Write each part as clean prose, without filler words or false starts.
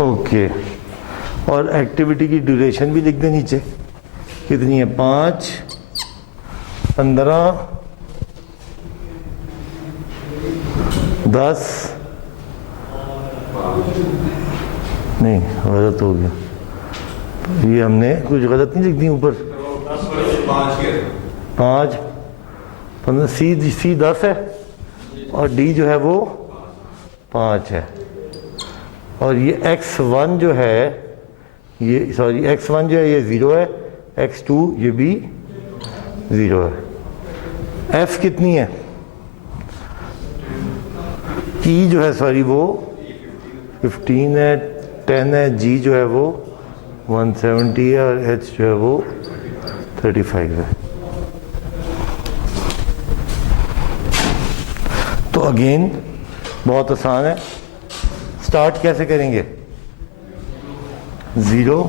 Okay, और activity की duration भी लिख दें नीचे, कितनी है? 5, 15, 10, नहीं गलत हो गया, ये हमने कुछ गलत नहीं लिख दी ऊपर। 5, 15, सी 10 है और डी जो है वो 5 है, और ये x1 जो है ये x1 जो है ये 0 है, x2 ये भी 0 है। f कितनी है? e जो है वो 15 है, 10 है, g जो है वो 170 है और h जो है वो 35 है। तो अगेन बहुत आसान है। स्टार्ट कैसे करेंगे? 0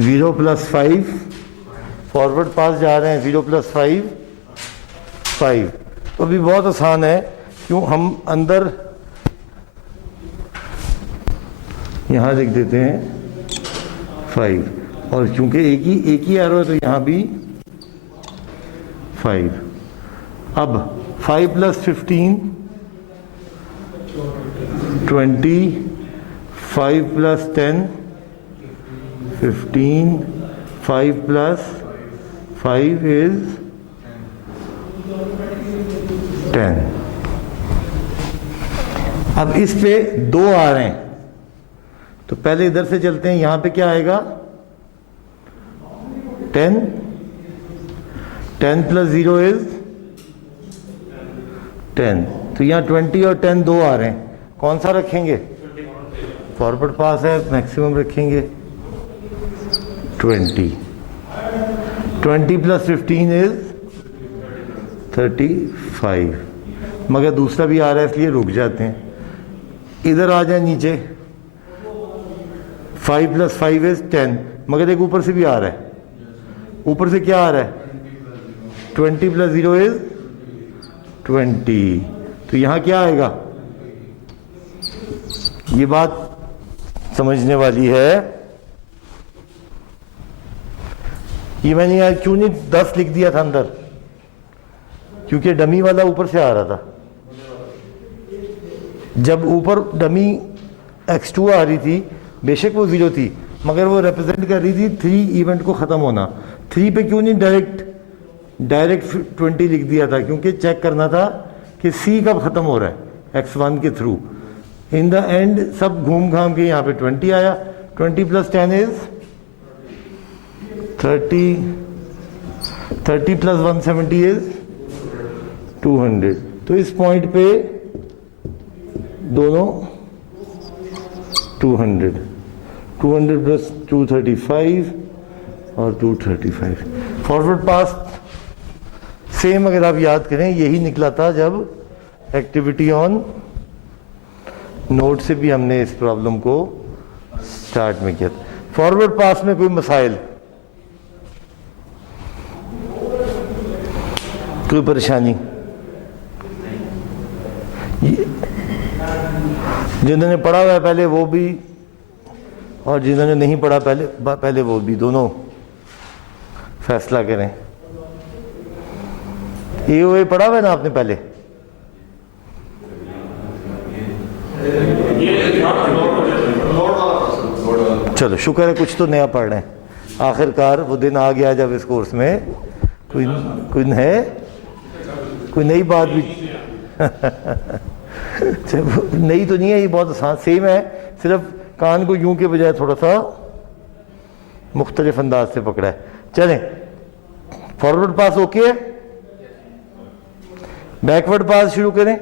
+ 5, फॉरवर्ड पास जा रहे हैं, 0 + 5 5। तो अभी बहुत आसान है, क्यों हम अंदर यहाँ लिख देते हैं 5, और चूंकि एक ही एरो है तो यहाँ भी 5। अब 5 + 15 20, 5 + 10 15, 5 + 5 is 10। अब इस पे 2 आ रहे हैं, तो पहले इधर से चलते हैं। यहां पे क्या आएगा? 10, 10 + 0 is 10। तो यहाँ 20 और 10 2 आ रहे हैं, कौन सा रखेंगे? फॉरवर्ड पास है, मैक्सिमम रखेंगे 20। 20 + 15 is 35, मगर दूसरा भी आ रहा है इसलिए रुक जाते हैं। इधर आ जाए नीचे, 5 + 5 is 10, मगर एक ऊपर से भी आ रहा है। ऊपर से क्या आ रहा है? 20 + 0 is 20। तो यहाँ क्या आएगा? ये बात समझने वाली है। ये मैंने यार क्यों नहीं 10 लिख दिया था अंदर, क्योंकि डमी वाला ऊपर से आ रहा था। जब ऊपर डमी x2 आ रही थी, बेशक वो 0 थी, मगर वो रिप्रेजेंट कर रही थी 3 इवेंट को ख़त्म होना। 3 पे क्यों नहीं डायरेक्ट 20 लिख दिया था? क्योंकि चेक करना था कि C कब ख़त्म हो रहा है x1 के थ्रू। इन द एंड सब घूम घाम के यहाँ पे 20 आया। 20 + 10 is 30, 30 + 170 is 200। तो इस पॉइंट पे दोनों 200 + 235 और 235। फॉरवर्ड पास सेम अगर आप याद करें यही निकला था जब एक्टिविटी ऑन नोट से भी हमने इस प्रॉब्लम को स्टार्ट में किया था। फॉरवर्ड पास में कोई मसाइल, कोई परेशानी? जिन्होंने पढ़ा हुआ है पहले वो भी, और जिन्होंने नहीं पढ़ा पहले वो भी, दोनों फैसला करें। AOA पढ़ा हुआ है ना आपने पहले? चलो शुक्र है कुछ तो नया पढ़ रहे हैं। आखिरकार वो दिन आ गया जब इस कोर्स में कोई नई बात भी नई तो नहीं है, ये बहुत आसान सेम है, सिर्फ कान को यूं के बजाय थोड़ा सा मुख्तलिफ अंदाज से पकड़ा है। चलें, फॉरवर्ड पास ओके है, बैकवर्ड पास शुरू करें।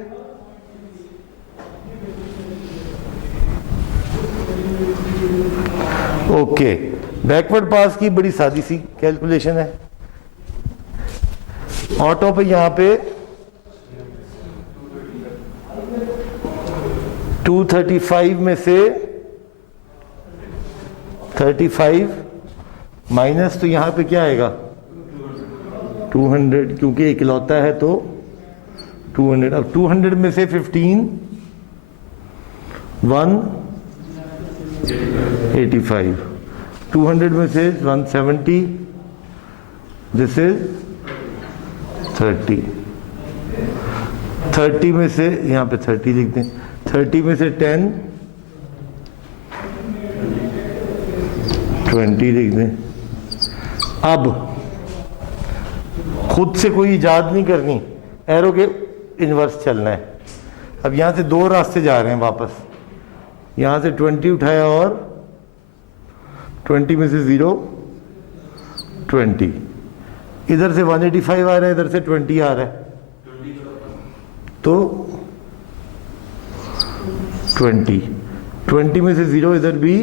ओके, बैकवर्ड पास की बड़ी सादी सी कैलकुलेशन है। ऑटो पे यहां पे 235 में से 35 माइनस, तो यहां पे क्या आएगा? 200, क्योंकि इकलौता है तो 200। अब 200 में से 15 185, 200 में से 170, दिस इज 30, 30 में से यहाँ पे 30 लिख दें, 30 में से 10, 20 लिख दें। अब खुद से कोई इजाद नहीं करनी, एरो के इन्वर्स चलना है। अब यहाँ से दो रास्ते जा रहे हैं वापस, यहाँ से 20 उठाया और 20 में से 0, 20, इधर से 185 आ रहा है, इधर से 20 आ रहा है, तो 20 में से 0, इधर भी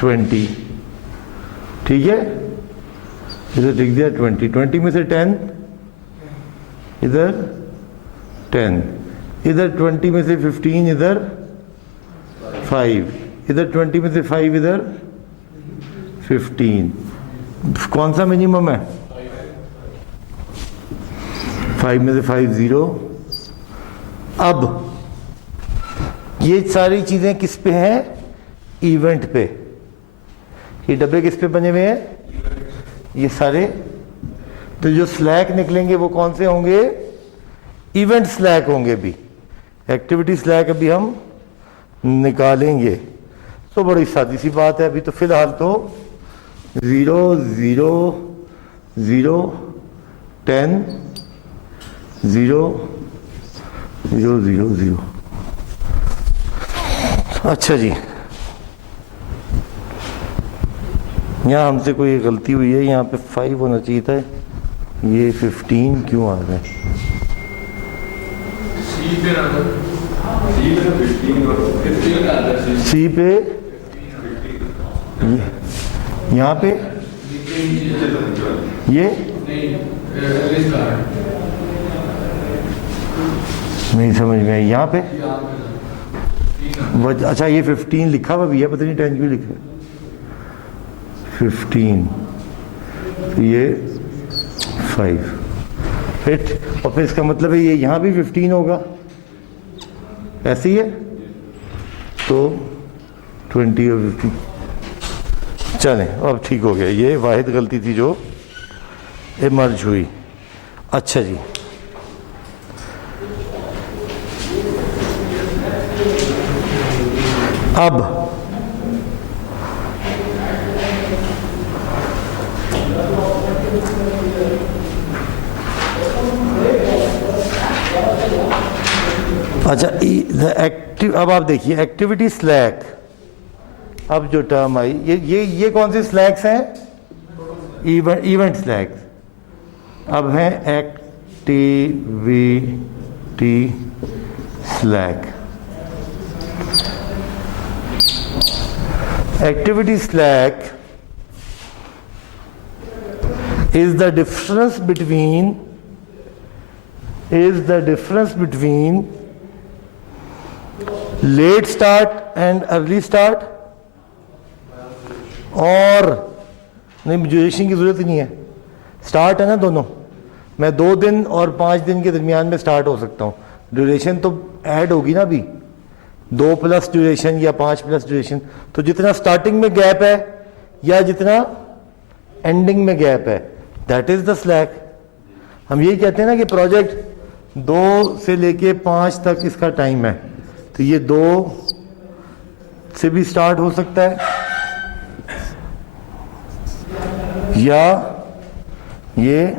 20, ठीक है, इधर लिख दिया 20 में से 10, इधर 10, इधर 20 में से 15, इधर 5, इधर 20 में से 5, इधर 15। कौन सा मिनिमम है? 5 में से 5, 0। अब ये सारी चीजें किस पे हैं? इवेंट पे। ये डब्बे किस पे बने हुए हैं? ये सारे। तो जो स्लैक निकलेंगे वो कौन से होंगे? इवेंट स्लैक होंगे। भी एक्टिविटी स्लैक अभी हम निकालेंगे। तो बड़ी सादी सी बात है। अभी तो फिलहाल तो 0, 0, 0, 10, 0, 0, 0, 0। अच्छा जी, यहाँ हमसे कोई गलती हुई है, यहाँ पे 5 होना चाहिए था, ये 15 क्यों आ रहा है? सी पे, यहाँ पे ये नहीं समझ में आई। यहाँ पे अच्छा ये 15 लिखा हुआ भी है, पता नहीं 10 क्यों लिखा है 15, ये 5 फिट। और फिर इसका मतलब है ये यहाँ भी 15 होगा, ऐसे ही है, तो 20 और 15। चलें, अब ठीक हो गया। ये वाहिद गलती थी जो इमर्ज हुई। अच्छा जी, अब अच्छा अब आप देखिए एक्टिविटी स्लैक। अब जो टर्म आई, ये कौन से स्लैक्स हैं? Event slacks. अब हैं activity slack. Activity slack is the difference between late start and early start। और नहीं, ड्यूरेशन की जरूरत ही नहीं है, स्टार्ट है ना दोनों। मैं 2 दिन और 5 दिन के दरमियान में स्टार्ट हो सकता हूँ, ड्यूरेशन तो ऐड होगी ना अभी, 2 प्लस ड्यूरेशन या 5 प्लस ड्यूरेशन। तो जितना स्टार्टिंग में गैप है या जितना एंडिंग में गैप है, दैट इज द स्लैक। हम यही कहते हैं ना कि प्रोजेक्ट 2 से लेके 5 तक इसका टाइम है, तो ये 2 से भी स्टार्ट हो सकता है या ये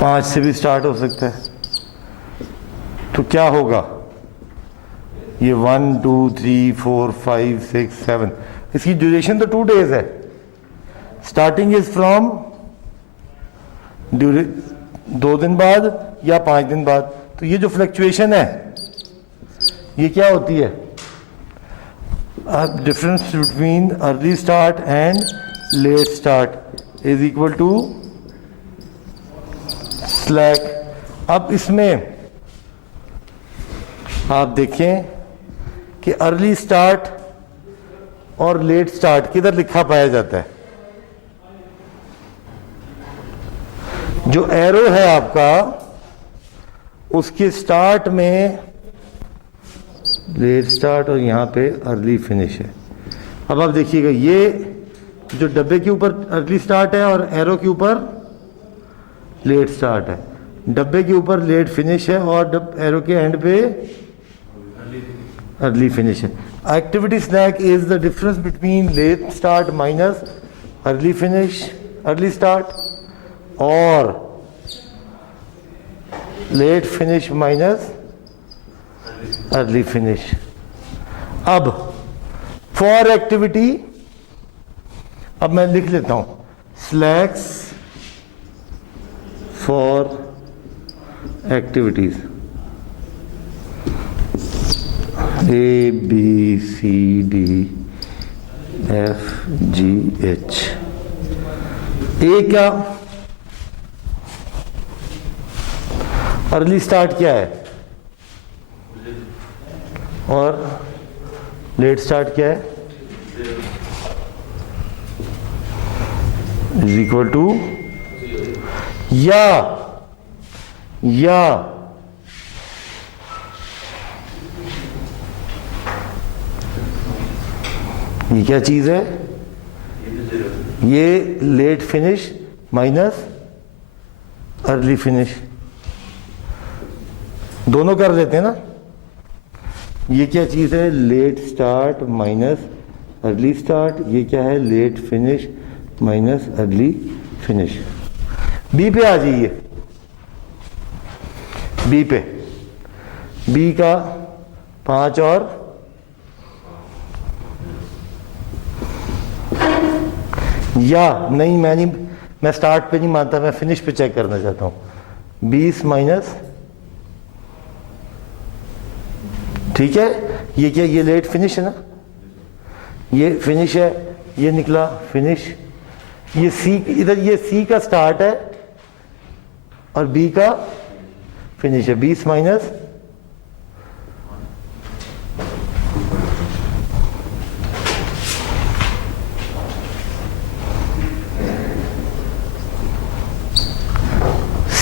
5 से भी स्टार्ट हो सकता है। तो क्या होगा? ये 1, 2, 3, 4, 5, 6, 7, इसकी ड्यूरेशन तो 2 डेज है। स्टार्टिंग इज फ्रॉम 2 दिन बाद या 5 दिन बाद। तो ये जो फ्लक्चुएशन है ये क्या होती है? Difference between early start and late start is equal to slack. अब इसमें आप देखें कि अर्ली स्टार्ट और लेट स्टार्ट किधर लिखा पाया जाता है? जो एरो है आपका उसके स्टार्ट में लेट स्टार्ट और यहाँ पे अर्ली फिनिश है। अब आप देखिएगा ये जो डब्बे के ऊपर अर्ली स्टार्ट है और एरो के ऊपर लेट स्टार्ट है, डब्बे के ऊपर लेट फिनिश है और एरो के एंड पे अर्ली फिनिश है। Activity slack is the difference between late start minus early finish, early start और late finish minus early finish. अब फॉर एक्टिविटी, अब मैं लिख लेता हूं slacks for activities A B C D F G H. A क्या, early start क्या है और लेट स्टार्ट क्या है, इज इक्वल टू या ये क्या चीज है, ये late finish minus early finish, दोनों कर लेते हैं ना। ये क्या चीज है, late start minus early start, ये क्या है, late finish minus early finish. B पे आ जाइए, बी पे, बी का 5 और या नहीं, मैं स्टार्ट पे नहीं मानता, मैं फिनिश पे चेक करना चाहता हूं। 20 माइनस, ठीक है, ये क्या, ये लेट फिनिश है ना, ये फिनिश है, ये निकला फिनिश। ये सी, इधर ये सी का स्टार्ट है और बी का फिनिश है। 20 माइनस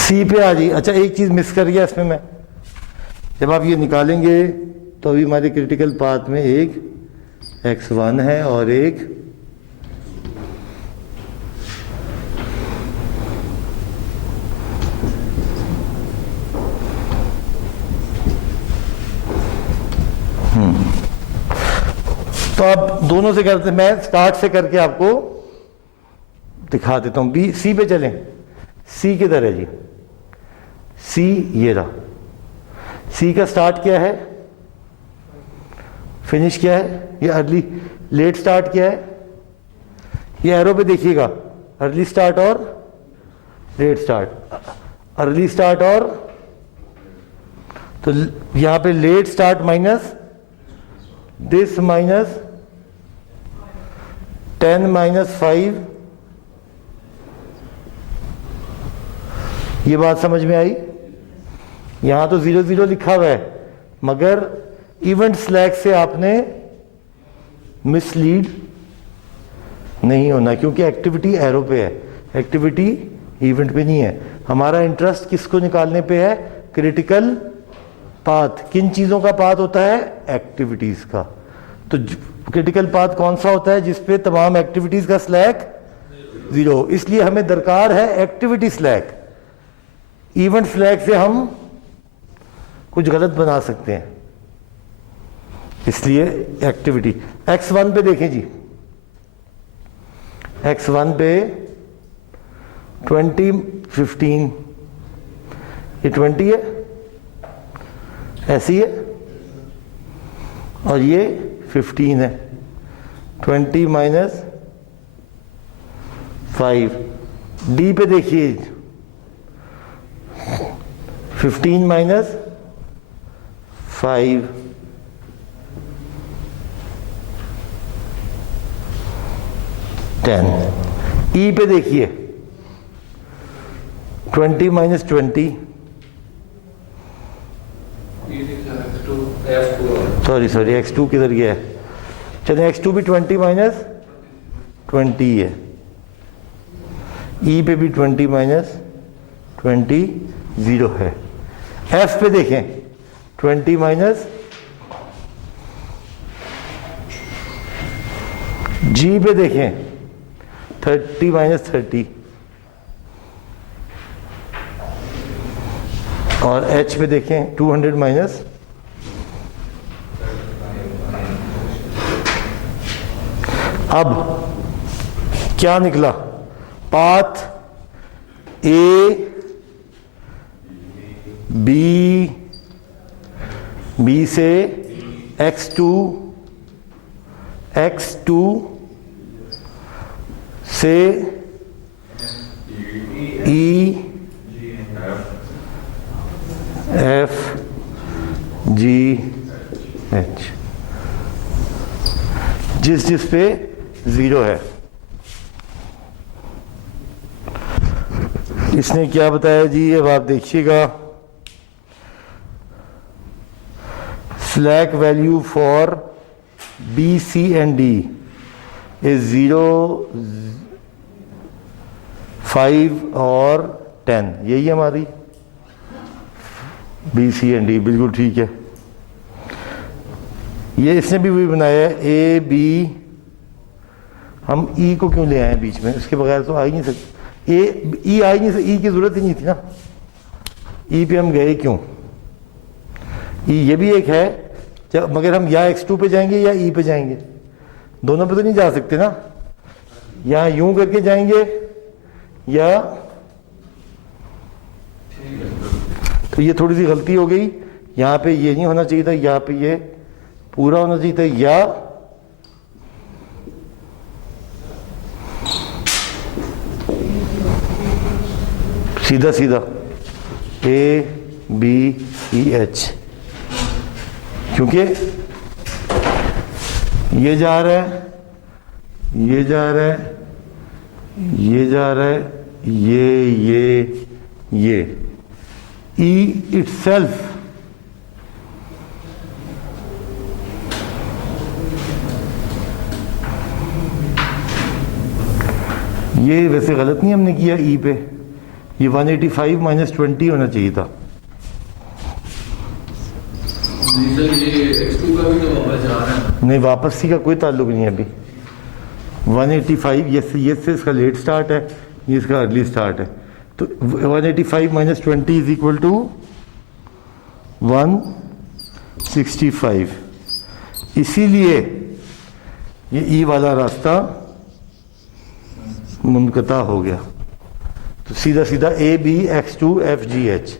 सी पे आ जाइए। अच्छा, एक चीज मिस कर गया इसमें मैं, जब आप ये निकालेंगे तो अभी हमारे क्रिटिकल पाथ में एक x1 है और एक तो आप दोनों से करते, मैं स्टार्ट से करके आपको दिखा देता हूं। बी सी पे चलें, सी किधर है जी, सी ये रहा। सी का स्टार्ट क्या है, फिनिश क्या है, ये अर्ली, लेट स्टार्ट क्या है, ये एरो पे देखिएगा, अर्ली स्टार्ट और लेट स्टार्ट, अर्ली स्टार्ट और, तो यहां पे late start minus this minus 10 minus 5, ये बात समझ में आई। यहां तो 0 0 लिखा हुआ है, मगर इवेंट स्लैक से आपने मिसलीड नहीं होना, क्योंकि एक्टिविटी एरो पे है, एक्टिविटी इवेंट पे नहीं है। हमारा इंटरेस्ट किसको निकालने पे है, क्रिटिकल पाथ। किन चीजों का पाथ होता है, एक्टिविटीज का। तो क्रिटिकल पाथ कौन सा होता है, जिसपे तमाम एक्टिविटीज का स्लैक 0, इसलिए हमें दरकार है एक्टिविटी स्लैक। इवेंट स्लैक से हम कुछ गलत बना सकते हैं, इसलिए एक्टिविटी। x1 पे देखें जी, x1 पे 20 15, ये 20 है, ऐसी है, और ये 15 है। 20 माइनस 5। डी पे देखिए, 15 माइनस 5, 10। ई पे देखिए, 20 माइनस 20, सॉरी x2 किधर गया है, चलिए x2 भी 20 माइनस 20 है। ई पे भी 20 माइनस 20 0 है। एफ पे देखें 20 माइनस, जी पे देखें 30 माइनस 30, और एच पे देखें 200 माइनस, अब क्या निकला? पाथ ए बी से x2 से E F G H, जिस पे 0 है। इसने क्या बताया जी? अब आप देखिएगा, slack value for B, C and D is 0, 5 और 10, यही हमारी B, C and D, बिल्कुल ठीक है। ये इसने भी वही बनाया है, A, B, हम E को क्यों ले आए बीच में? इसके बगैर तो आ ही नहीं सकते, E आ ही नहीं सकती, E की ज़रूरत ही नहीं थी ना, E पे हम गए क्यों? ये भी एक है, जब मगर हम या x2 पे जाएंगे या E पे जाएंगे, दोनों पे तो नहीं जा सकते ना, या यूं करके जाएंगे या, तो ये थोड़ी सी गलती हो गई, यहाँ पे ये नहीं होना चाहिए था, यहाँ पे ये पूरा होना चाहिए था, या सीधा सीधा A B E H, क्योंकि ये जा रहा है, ये जा रहा है, ये जा रहा है, ये E itself ये वैसे गलत नहीं हमने किया E पे, ये 185 माइनस 20 होना चाहिए था। नहीं, वापसी का कोई ताल्लुक नहीं है अभी। 185 ये से इसका लेट स्टार्ट है, ये इसका अर्ली स्टार्ट है, तो 185 माइनस 20 इज इक्वल टू 165, इसीलिए ये ई वाला रास्ता मुनक़ता हो गया। तो सीधा सीधा A B X2 F G H।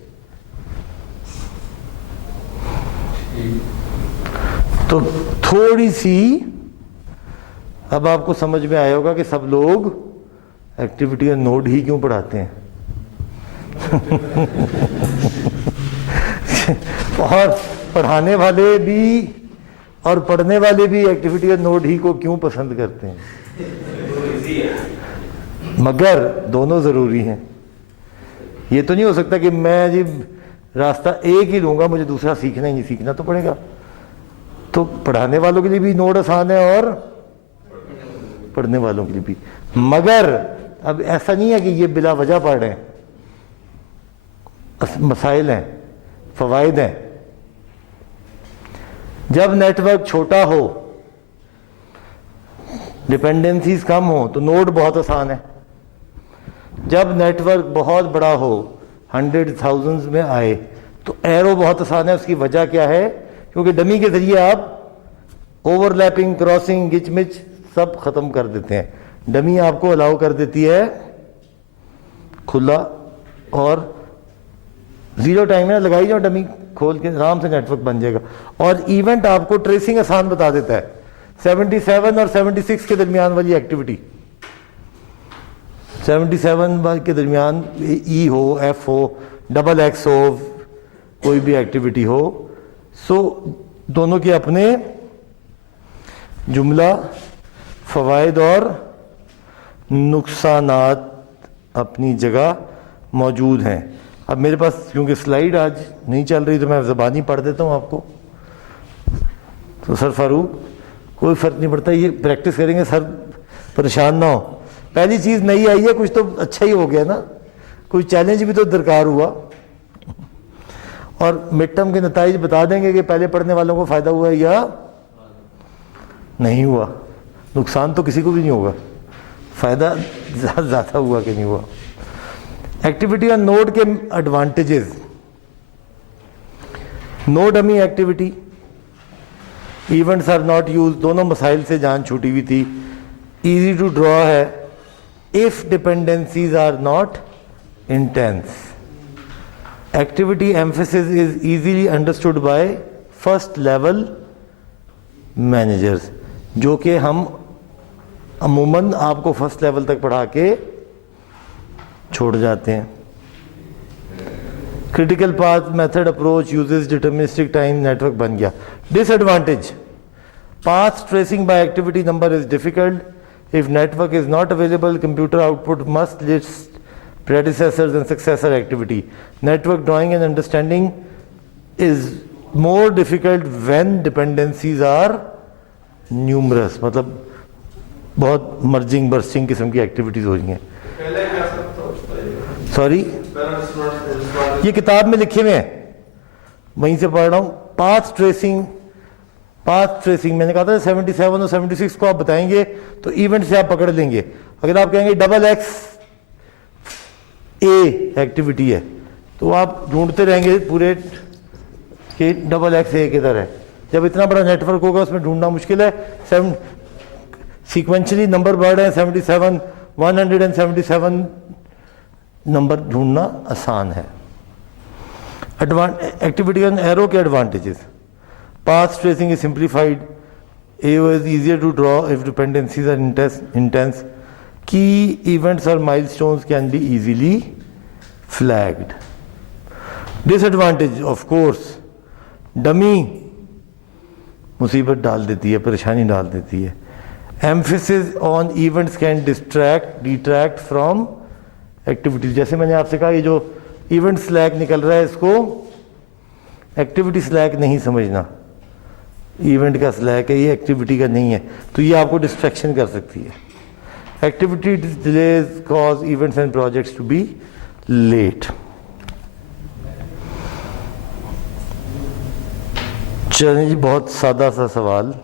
तो थोड़ी सी अब आपको समझ में आया होगा कि सब लोग एक्टिविटी और नोड ही क्यों पढ़ाते हैं। और पढ़ाने वाले भी और पढ़ने वाले भी एक्टिविटी और नोड ही को क्यों पसंद करते हैं, मगर दोनों ज़रूरी हैं। ये तो नहीं हो सकता कि मैं जी रास्ता एक ही लूँगा, मुझे दूसरा सीखना ही नहीं, सीखना तो पड़ेगा। तो पढ़ाने वालों के लिए भी नोड आसान है और पढ़ने वालों के लिए भी, मगर अब ऐसा नहीं है कि ये बिला वजह पढ़ रहे हैं, मसाइल हैं, फ़वाइद हैं। जब नेटवर्क छोटा हो, डिपेंडेंसीज कम हो, तो नोड बहुत आसान है। जब नेटवर्क बहुत बड़ा हो, 100,000 में आए, तो एरो बहुत आसान है। उसकी वजह क्या है? क्योंकि डमी के जरिए आप ओवरलैपिंग, क्रॉसिंग, गिचमिच सब खत्म कर देते हैं। डमी आपको अलाउ कर देती है खुला, और जीरो टाइम में लगाई जाओ डमी खोल के, आराम से नेटवर्क बन जाएगा। और इवेंट आपको ट्रेसिंग आसान बता देता है। 77 और 76 के दरमियान वाली एक्टिविटी, 77 के दरमियान ई हो, एफ हो, डबल एक्स हो, कोई भी एक्टिविटी हो, सो दोनों के अपने जुमला, फ़वाइद और नुकसानात अपनी जगह मौजूद हैं। अब मेरे पास क्योंकि स्लाइड आज नहीं चल रही, तो मैं ज़बानी पढ़ देता हूँ आपको। तो सर फारूक, कोई फ़र्क नहीं पड़ता, ये प्रैक्टिस करेंगे, सर परेशान ना हो। पहली चीज़ नई आई है, कुछ तो अच्छा ही हो गया ना, कोई चैलेंज भी तो दरकार हुआ। और मिड टर्म के नतीजे बता देंगे कि पहले पढ़ने वालों को फ़ायदा हुआ या नहीं हुआ। नुकसान तो किसी को भी नहीं होगा, फ़ायदा ज़्यादा हुआ कि नहीं हुआ। एक्टिविटी ऑन नोड के advantages, no dummy activity, events are not use, दोनों मसाइल से जान छूटी हुई थी। इजी टू ड्रॉ है, if dependencies are not intense. Activity emphasis is easily understood by first level managers, जो कि हम अमूमन आपको फर्स्ट लेवल तक पढ़ा के छोड़ जाते हैं। Critical path method approach uses deterministic time network बन गया। Disadvantage, path tracing by activity number is difficult. If network is not available, computer output must list predecessors and successor activity. Network drawing and understanding is more difficult when dependencies are numerous, मतलब बहुत merging bursting किस्म की activities हो रही हैं। Sorry, ये किताब में लिखे हुए हैं, वहीं से पढ़ रहा हूँ। पाथ ट्रेसिंग, पाथ ट्रेसिंग मैंने कहा था 77 और 76 को आप बताएंगे तो इवेंट से आप पकड़ लेंगे। अगर आप कहेंगे डबल एक्स ए एक्टिविटी है तो आप ढूंढते रहेंगे पूरे कि डबल एक्स ए किधर है। जब इतना बड़ा नेटवर्क होगा उसमें ढूंढना मुश्किल है। सीक्वेंशली नंबर बढ़ रहे हैं, 77 177 नंबर ढूंढना आसान है। एक्टिविटी ऑन एरो के advantages, path tracing is simplified, AO is easier to draw if dependencies are intense, key events or milestones can be easily flagged. Disadvantage, of course, dummy मुसीबत डाल देती है, परेशानी डाल देती है। Emphasis on events can detract from activities। जैसे मैंने आपसे कहा ये जो event slack निकल रहा है इसको activity slack नहीं समझना। event का slack है, ये activity का नहीं है, तो ये आपको distraction कर सकती है। Activity delays cause events and projects to be late. चलिए जी, बहुत सादा सा सवाल।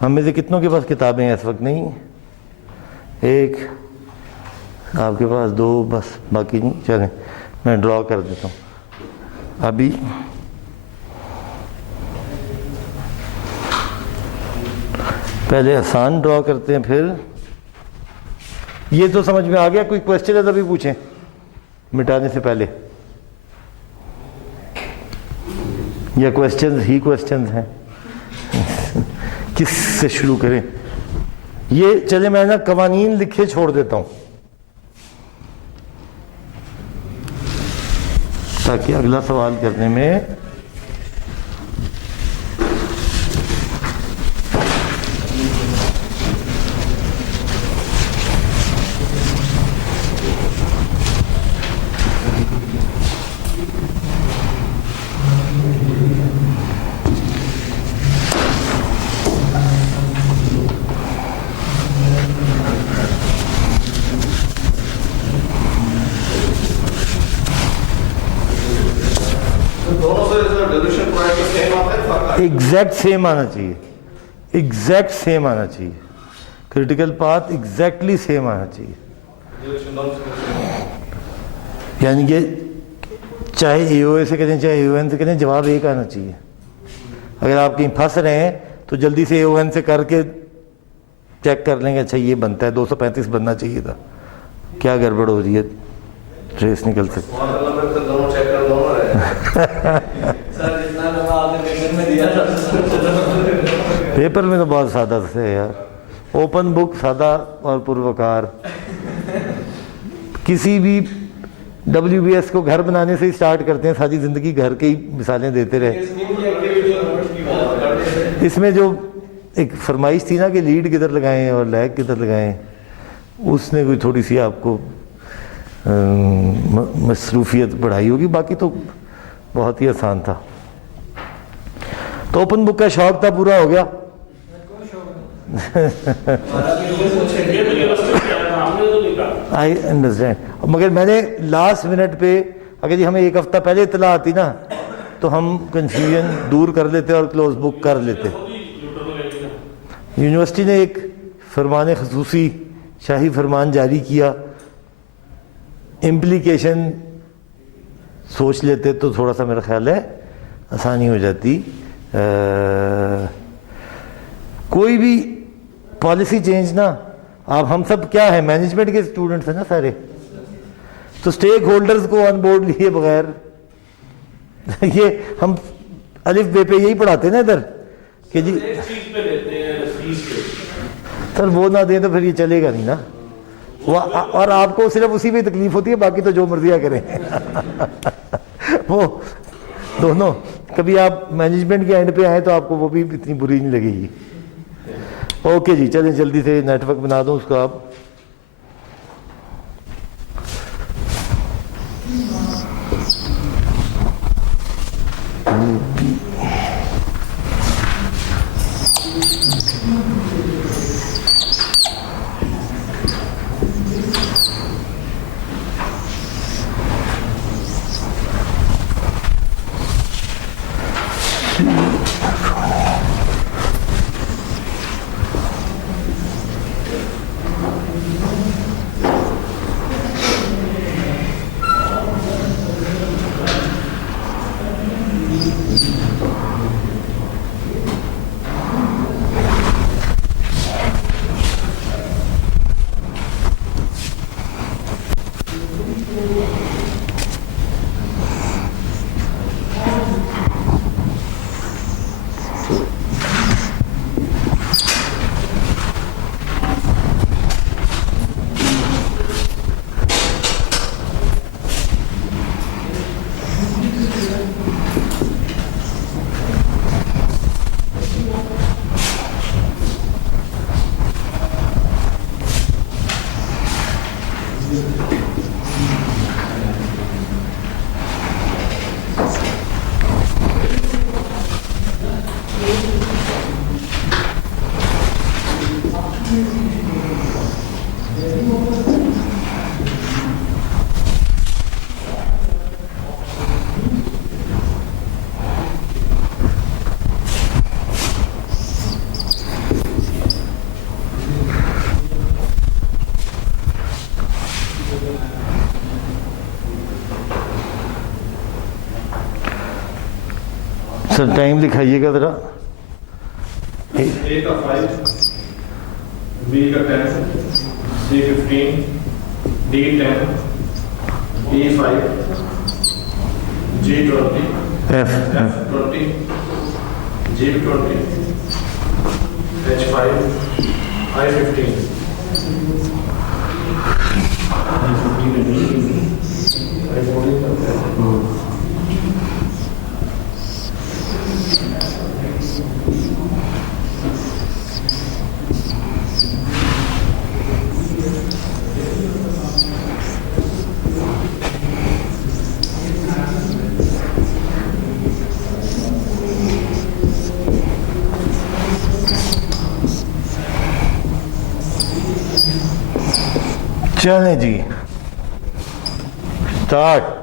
हम में से कितनों के पास किताबें हैं इस वक्त? नहीं, एक आपके पास, दो, बस, बाकी नहीं। चलें मैं ड्रॉ कर देता हूँ अभी। पहले आसान ड्रॉ करते हैं, फिर ये तो समझ में आ गया। कोई क्वेश्चन है तभी पूछें मिटाने से पहले, या क्वेश्चंस ही क्वेश्चंस हैं। किस से शुरू करें? ये चले मैं ना कवानीन लिखे छोड़ देता हूं ताकि अगला सवाल करने में एग्जैक्ट सेम आना चाहिए, एग्जैक्ट सेम आना चाहिए। क्रिटिकल पाथ एग्जैक्टली सेम आना चाहिए, यानी कि चाहे एओए से करें चाहे एओएन से करें, जवाब एक आना चाहिए। अगर आप कहीं फंस रहे हैं तो जल्दी से एओएन से करके चेक कर लेंगे, अच्छा ये बनता है, 235 बनना चाहिए था, क्या गड़बड़ हो रही है, ट्रेस निकल सकती। पेपर में तो बहुत सादा से है यार, ओपन बुक सादा और पूर्वकार। किसी भी WBS को घर बनाने से ही स्टार्ट करते हैं, सारी जिंदगी घर के ही मिसालें देते रहे। इसमें जो एक फरमाइश थी ना कि लीड किधर लगाएं और लैग किधर लगाएं, उसने कोई थोड़ी सी आपको मसरूफियत बढ़ाई होगी, बाकी तो बहुत ही आसान था। तो ओपन बुक का शौक था, पूरा हो गया। आई अंडरस्टैंड, मगर मैंने लास्ट मिनट पे अगर जी हमें एक हफ्ता पहले इतला आती ना तो हम कन्फ्यूजन दूर कर लेते और क्लोज बुक कर लेते। यूनिवर्सिटी ने एक फरमान खसूसी शाही फरमान जारी किया, इम्प्लीकेशन सोच लेते तो थोड़ा सा मेरा ख्याल है आसानी हो जाती। कोई भी पॉलिसी चेंज ना, आप हम सब क्या है, मैनेजमेंट के स्टूडेंट्स हैं ना सारे, तो स्टेक होल्डर्स को ऑन बोर्ड लिए बगैर ये हम अलिफ बे पे यही पढ़ाते हैं ना इधर कि जी सर वो ना दें तो फिर ये चलेगा नहीं ना, और आपको सिर्फ उसी में तकलीफ होती है, बाकी तो जो मर्जिया करें वो दोनों। कभी आप मैनेजमेंट के एंड पे आए तो आपको वो भी इतनी बुरी नहीं लगेगी। ओके जी, चलें जल्दी से नेटवर्क बना दो उसका आप। सर टाइम दिखाइएगा ज़रा। A का 5, B का 10, C 15, D 10, E 5, G 20, F 20, G 20, H 5, I 15. चलें जी, स्टार्ट।